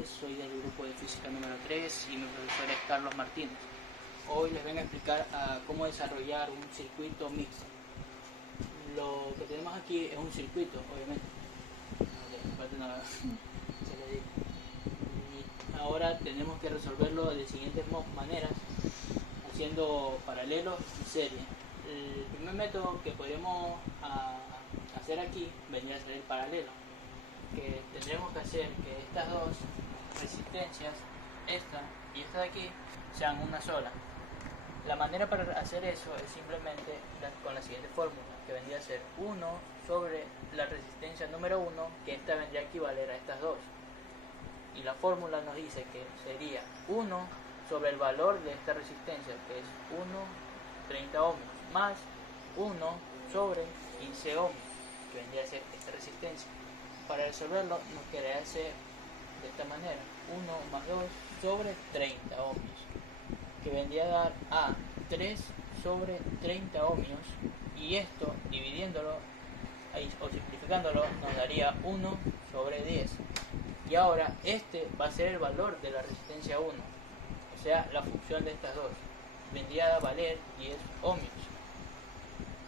tardes, soy del grupo de física número 3 y mi profesor es Carlos Martínez. Hoy les vengo a explicar cómo desarrollar un circuito mixto. Lo que tenemos aquí es un circuito, obviamente. Se lo digo. Y ahora tenemos que resolverlo de siguientes maneras, haciendo paralelos y serie. El primer método que podemos hacer aquí vendría a ser el paralelo, que tendremos que hacer que estas dos resistencias, esta y esta de aquí, sean una sola. La manera para hacer eso es simplemente con la siguiente fórmula, que vendría a ser 1 sobre la resistencia número 1, que esta vendría a equivaler a estas dos. Y la fórmula nos dice que sería 1 sobre el valor de esta resistencia, que es 30 ohmios, más 1 sobre 15 ohmios, que vendría a ser esta resistencia. Para resolverlo nos quedaría hacer de esta manera: 1 más 2 sobre 30 ohmios, que vendría a dar a 3 sobre 30 ohmios, y esto dividiéndolo o simplificándolo nos daría 1 sobre 10. Y ahora este va a ser el valor de la resistencia 1, o sea, la función de estas dos. Vendría a valer 10 ohmios.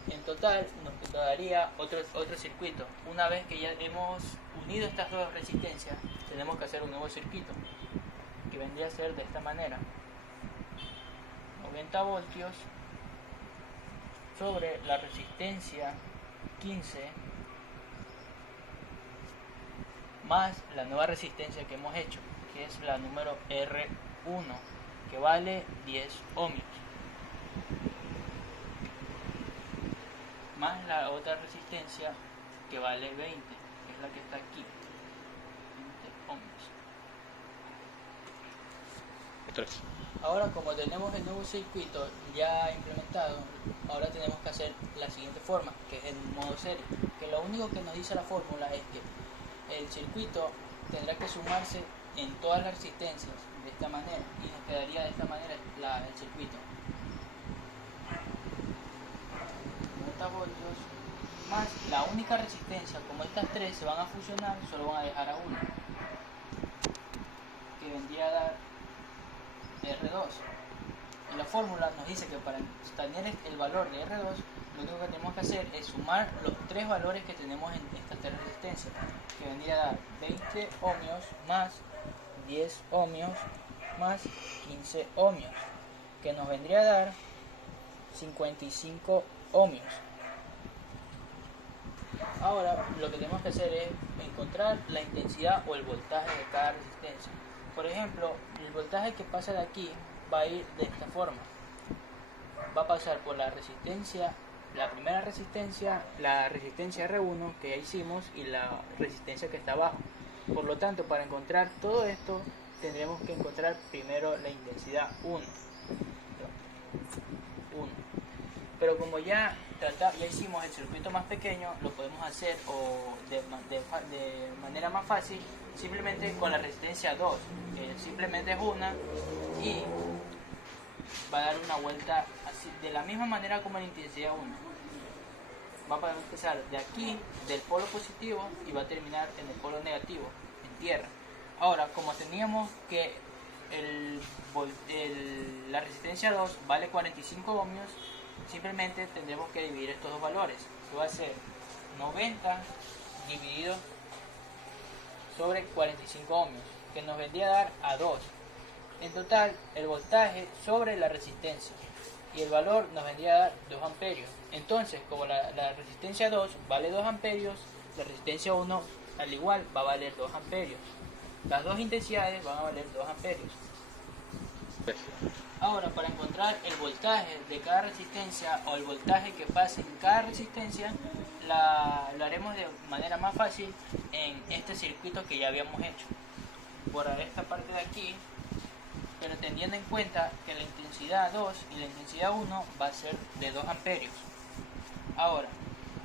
En total nos quedaría otro circuito. Una vez que ya hemos unido estas dos resistencias, tenemos que hacer un nuevo circuito, que vendría a ser de esta manera: 90 voltios sobre la resistencia 15 más la nueva resistencia que hemos hecho, que es la número R1, que vale 10 ohmios, más la otra resistencia que vale 20, que es la que está aquí, 20 ohmios. Ahora, como tenemos el nuevo circuito ya implementado, ahora tenemos que hacer la siguiente forma, que es el modo serie, que lo único que nos dice la fórmula es que el circuito tendrá que sumarse en todas las resistencias de esta manera, y nos quedaría de esta manera el circuito: 90 voltios más la única resistencia. Como estas tres se van a fusionar, solo van a dejar a una, que vendría a dar R2. En la fórmula nos dice que para obtener el valor de R2, lo único que tenemos que hacer es sumar los tres valores que tenemos en estas tres resistencias, que vendría a dar 20 ohmios más 10 ohmios más 15 ohmios, que nos vendría a dar 55 ohmios. Ahora lo que tenemos que hacer es encontrar la intensidad o el voltaje de cada resistencia. Por ejemplo, el voltaje que pasa de aquí va a ir de esta forma: va a pasar por la resistencia, la primera resistencia, la resistencia R1 que ya hicimos, y la resistencia que está abajo. Por lo tanto, para encontrar todo esto tendremos que encontrar primero la intensidad 1. Pero como ya hicimos el circuito más pequeño, lo podemos hacer de manera más fácil, simplemente con la resistencia 2, que simplemente es una, y va a dar una vuelta así, de la misma manera como la intensidad 1. Va a empezar de aquí, del polo positivo, y va a terminar en el polo negativo, en tierra. Ahora, como teníamos que la resistencia 2 vale 45 ohmios, simplemente tendremos que dividir estos dos valores, que va a ser 90 dividido sobre 45 ohmios, que nos vendría a dar a 2. En total, el voltaje sobre la resistencia, y el valor nos vendría a dar 2 amperios. Entonces, como la resistencia 2 vale 2 amperios, la resistencia 1 al igual va a valer 2 amperios. Las dos intensidades van a valer 2 amperios. Ahora, para encontrar el voltaje de cada resistencia, o el voltaje que pase en cada resistencia, lo haremos de manera más fácil en este circuito que ya habíamos hecho. Por esta parte de aquí, pero teniendo en cuenta que la intensidad 2 y la intensidad 1 va a ser de 2 amperios. Ahora,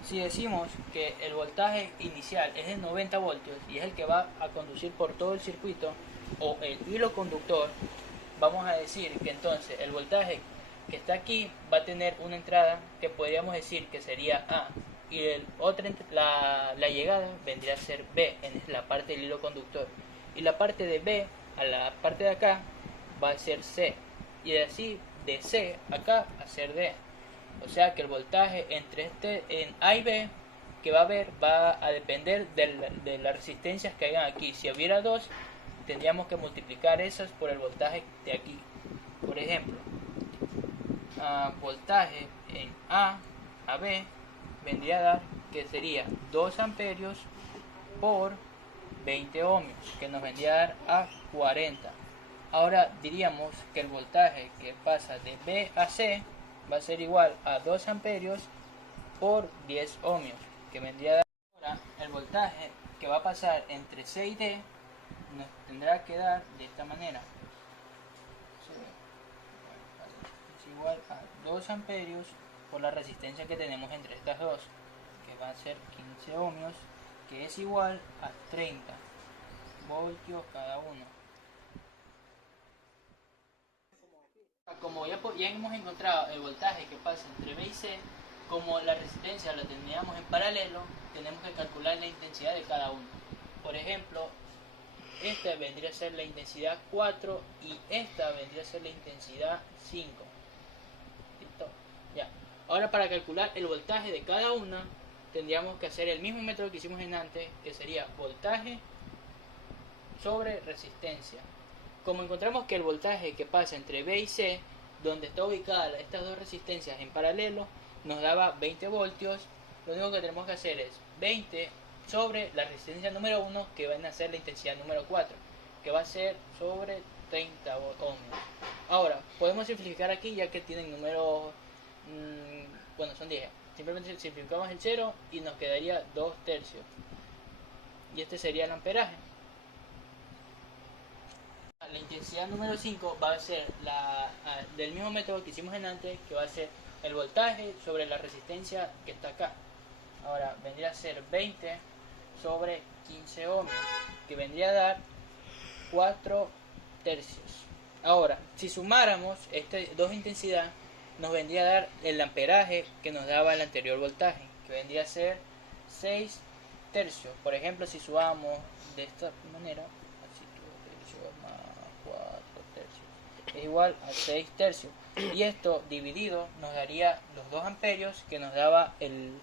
si decimos que el voltaje inicial es de 90 voltios y es el que va a conducir por todo el circuito, o el hilo conductor, vamos a decir que entonces el voltaje que está aquí va a tener una entrada que podríamos decir que sería A, y la llegada vendría a ser B en la parte del hilo conductor. y la parte de B a la parte de acá va a ser C, y así de C acá a ser D. O sea que el voltaje entre en A y B que va a haber va a depender de las resistencias que hayan aquí. Si hubiera dos, tendríamos que multiplicar esas por el voltaje de aquí. Por ejemplo, voltaje en a B vendría a dar que sería 2 amperios por 20 ohmios, que nos vendría a dar a 40. Ahora diríamos que el voltaje que pasa de B a C va a ser igual a 2 amperios por 10 ohmios, que vendría a dar. Ahora el voltaje que va a pasar entre C y D nos tendrá que dar de esta manera. Es igual a 2 amperios por la resistencia que tenemos entre estas dos, que va a ser 15 ohmios, que es igual a 30 voltios cada uno. Como ya hemos encontrado el voltaje que pasa entre B y C, como la resistencia la teníamos en paralelo, tenemos que calcular la intensidad de cada uno. Por ejemplo, esta vendría a ser la intensidad 4 y esta vendría a ser la intensidad 5. ¿Listo? Ya. Ahora para calcular el voltaje de cada una, tendríamos que hacer el mismo método que hicimos en antes, que sería voltaje sobre resistencia. Como encontramos que el voltaje que pasa entre B y C, donde está ubicada estas dos resistencias en paralelo, nos daba 20 voltios, lo único que tenemos que hacer es 20 sobre la resistencia número 1, que va a ser la intensidad número 4, que va a ser sobre 30 ohmios. Ahora, podemos simplificar aquí ya que tienen números, bueno, son 10. Simplemente simplificamos el 0 y nos quedaría 2 tercios. Y este sería el amperaje. La intensidad número 5 va a ser del mismo método que hicimos en antes, que va a ser el voltaje sobre la resistencia que está acá. Ahora vendría a ser 20 sobre 15 ohmios, que vendría a dar 4 tercios. Ahora, si sumáramos estas dos intensidades, nos vendría a dar el amperaje que nos daba el anterior voltaje, que vendría a ser 6 tercios. Por ejemplo, si sumamos de esta manera, así 2 tercios más 4 tercios es igual a 6 tercios. Y esto dividido nos daría los 2 amperios que nos daba el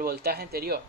voltaje anterior.